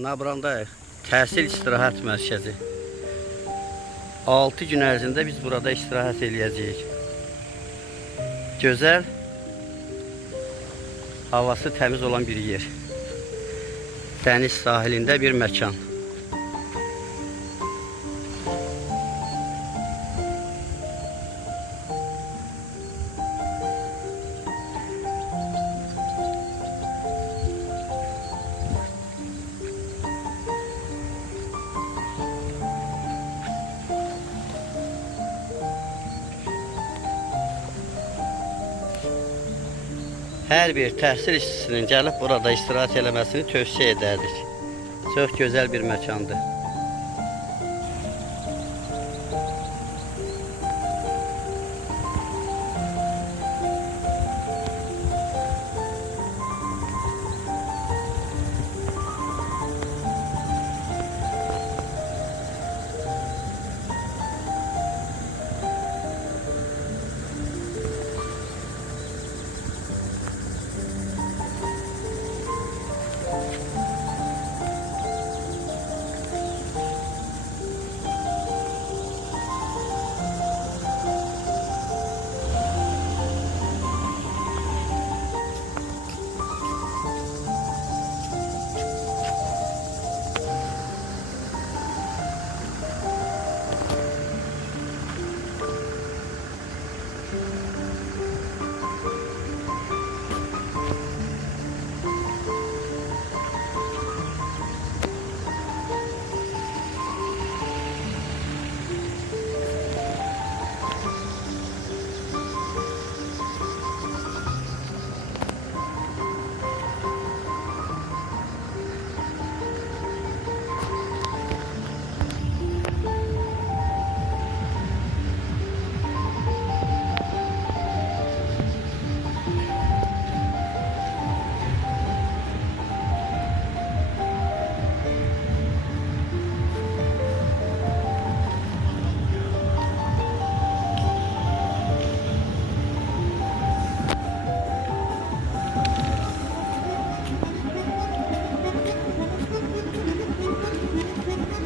Nabranda təhsil istirahət mərkəzi. 6 gün ərzində biz burada istirahət eləyəcəyik. Gözəl, havası təmiz olan bir yer. Dəniz sahilində bir məkan. Hər bir təhsil işçisinin gəlib burada istirahət eləməsini tövsiyə edərdik. Çox gözəl bir məkandır.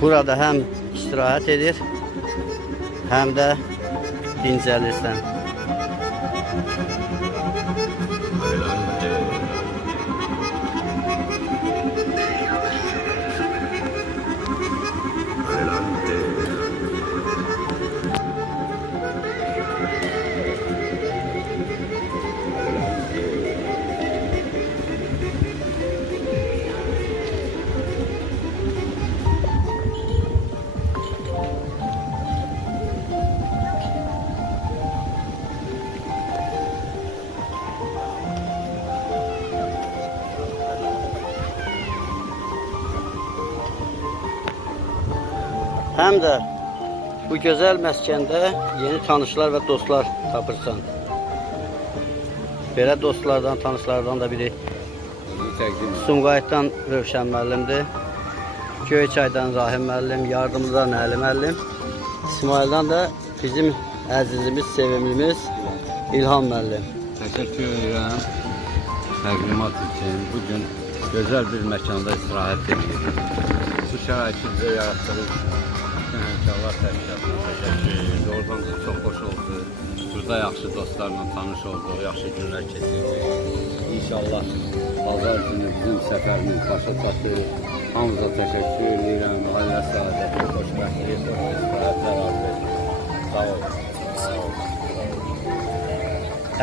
Burada həm istirahət edir, həm də dincəlirsən. Həm də bu gözəl məskəndə yeni tanışlar və dostlar tapırsan. Belə dostlardan, tanışlardan da biri Sumqayıtdan Rövşən müəllimdir. Göyçaydan Rahim müəllim, Yardımlıdan Əli müəllim. İsmaildan da bizim əzizimiz, sevimlimiz İlham müəllim. Təşəkkür edirəm təqdimat üçün. Bugün gözəl bir məkanda istirahət edirik. Bu şəraiti bizə yaratdığı üçün İnşallah təşkilatına təşəkkür edirik. Oradan da çox xoş oldu. Burada yaxşı dostlarla tanış olduq, yaxşı günlər keçirdik. İnşallah bazar günü bizim səfərimiz başa çatır. Hamıza təşəkkür edirəm. Ailə səadəti, xoşbəxtlik, xoş istirahətlər arzu. Sağ olun. Sağ olun.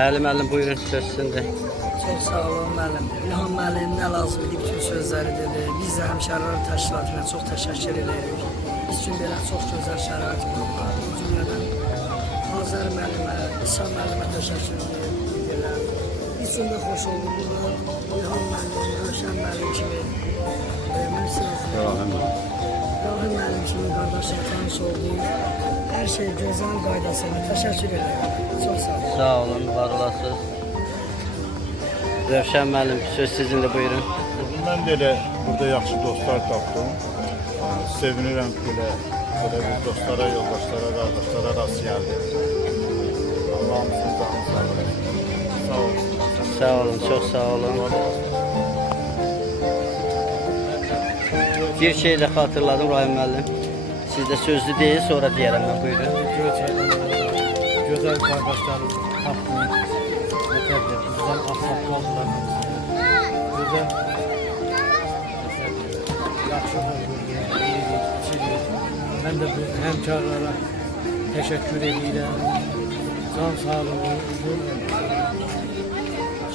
Əli müəllim, buyurun, söz sizindir. Çox sağ olun müəllim. İlham müəllim nə lazım idi bütün sözləri dedi. Biz də həmkarlar təşkilatına çox təşəkkür edirik. Biz üçün belə çox gözəl şərait qurublar. Bu cümlədən Azər müəllimə, İsa müəllimə təşəkkür edirəm. Biz üçün də xoş oldu burada. İlham müəllim, Rövşən müəllim kimi, Rahim müəllim kimi qardaşlar tanış olduq. Hər şey gözəl qaydasına təşəkkür edirəm. Çox sağ olun. Sağ olun, var olasınız. Rövşən müəllim, söz sizindir, buyurun. Mən də elə burada yaxşı dostlar tapdım. Sevinirəm ki, belə bir dostlara, yoldaşlara, qardaşlara rast gəldim. Allah'ımızın canı sağ olun. Sağ olun. Sağ olun, çok sağ olun. Bir şey də xatırladım Rahim müəllim. Siz də sözlü deyil, sonra deyərəm mən. Buyurun. Göyçaydan gözəl qardaşlarım tapdım. Nətərdir, bizdən axsaqqaldılar. Gözəl, yaxşı gördük, yedik, içirik. Mən də bu həmkarlara təşəkkür edirəm. Can sağlığı,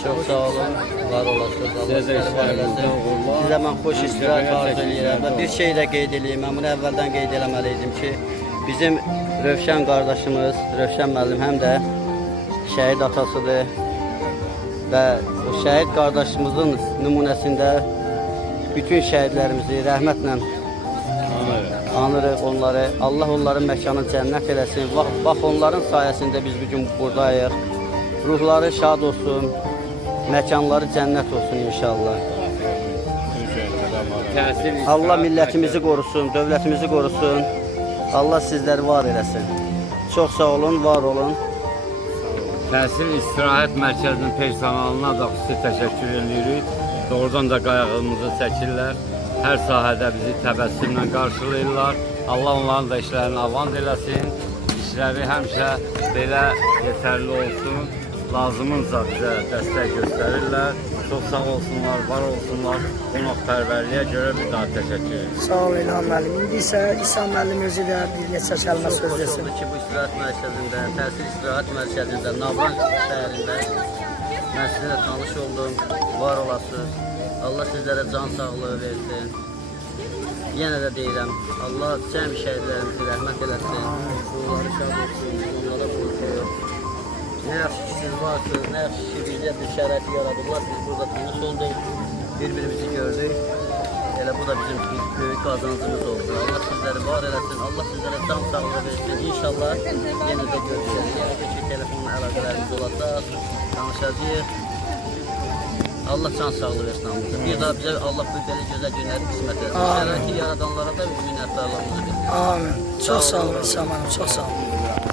Çox sağ olun, var olasınız. Allah Sizə sizləri var eləsin. işlərinizdə uğurlar. Sizə mən xoş istirahət arzu edirəm və bir şey də qeyd edeyim. Mən bunu əvvəldən qeyd eləməli idim ki, bizim Rövşən qardaşımız, Rövşən müəllim həm də şəhid atasıdır və o şəhid qardaşımızın nümunəsində bütün şəhidlərimizi rəhmətlə anırıq onları. Allah onların məkanı cənnət eləsin. Bax onların sayəsində biz bugün buradayıq. Ruhları şad olsun, məkanları cənnət olsun inşallah. Təhsil Allah millətimizi qorusun, dövlətimizi qorusun. Allah sizləri var eləsin. Çox sağ olun, var olun. Təhsil İstirahət Mərkəzinin personalına da xüsusi təşəkkür edirik. Doğrudan da qayğımızı çəkirlər. Hər sahədə bizi təbəssümlə qarşılayırlar. Allah onların da işlərini avand eləsin. İşləri həmişə belə yetərli olsun. Lazımınca bizə dəstək göstərirlər. Çox sağ olsunlar, var olsunlar. Qonaqpərvərliyə görə bir daha təşəkkür edirəm. Sağ ol İlham müəllim. İndi isə İsa müəllim özü də bir neçə kəlmə söz Xoş desin. oldu ki, bu istirahət mərkəzində, təhsil istirahət mərkəzində, Navran şəhərində mən sizinlə tanış oldum, var olasınız. Allah sizlərə can sağlığı versin. Yenə də deyirəm, Allah cəm şəhidlərimizi rəhmət eləsin. Ruhları şad olsun, onlara qorxuyor. Nə yaxşı ki siz varsınız, nə yaxşı ki bizə bir şəraiti yaradıblar. Biz burada tanış olduq, bir-birimizi gördük. Elə bu da bizim böyük qazancımız oldu. Allah sizləri var eləsin, Allah sizlərə can sağlığı versin. İnşallah yenə də görüşəcəyik. Yenə də ki, telefonla əlaqələrimiz olacaq, danışacağıq. Allah can sağlığı versin hamımıza. Bir daha bizə Allah bu belə gözəl günləri qismət etsin. Şəraiti yaradanlara da minnətdarlığımızı bildirin. Amin. Çox sağ olun İsa müəllim, çox sağ olun.